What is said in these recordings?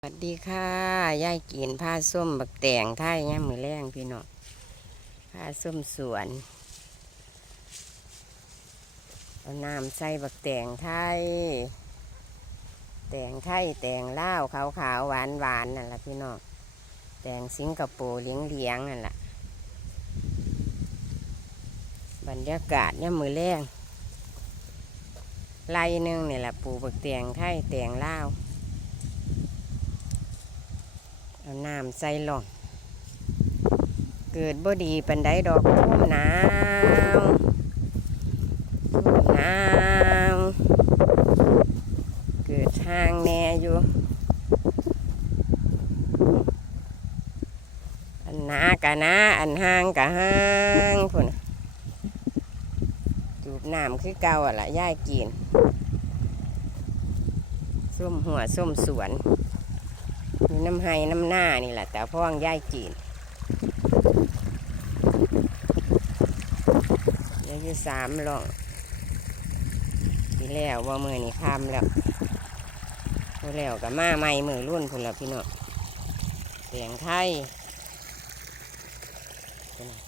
สวัสดีค่ะยายกินผ้าส้มบักแตงไทยเนี่ยมือแรงพี่น้องผ้าส้มสวนเอาน้ำใส่บักแตงไทยแตงไทยแตงล่าขาวขาวหวานหวานนั่นแหละพี่น้องแตงสิงคโปร์เลี้ยงเลี้ยงนั่นแหละบรรยากาศเนี่ยมือแรงไล่หนึงเนี่ยแหละปูบักแตงไทยแตงเล่า เอาน้ำใส่หลองเกิดบ่ดีปันไดดอกทุ่มหนาวทุ่มหนาวเกิดทางแน่อยู่อันหนากะหนาอันห่างกะห่างพุ่นจูบน้ำคือเก่าอะละย่ายกินส้มหัวส้มสวน มีน้ำไห้น้ำหน้านี่แหละแต่พ่องย่ายจีนเดี๋ยวอยู่สามหลองที่แล้วว่ามือนี่คำแล้วพอแล้วกับมาใหม่มือรุ่นพุ่นละพี่น้องเสียงไทยพุ่นน่ะ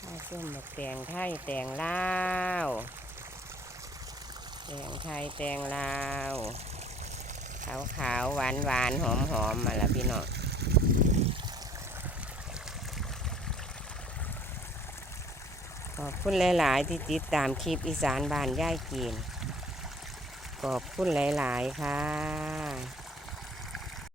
ข้าวส้มบักแตงไทยแตงลาว แตงไทยแตงลาวขาวขาวหวานหวานหอมหอมมาละพี่น้องขอบคุณหลาย ๆ ที่ติดตามคลิปอีสานบ้านย่ายกินขอบคุณหลาย ๆ ค่ะ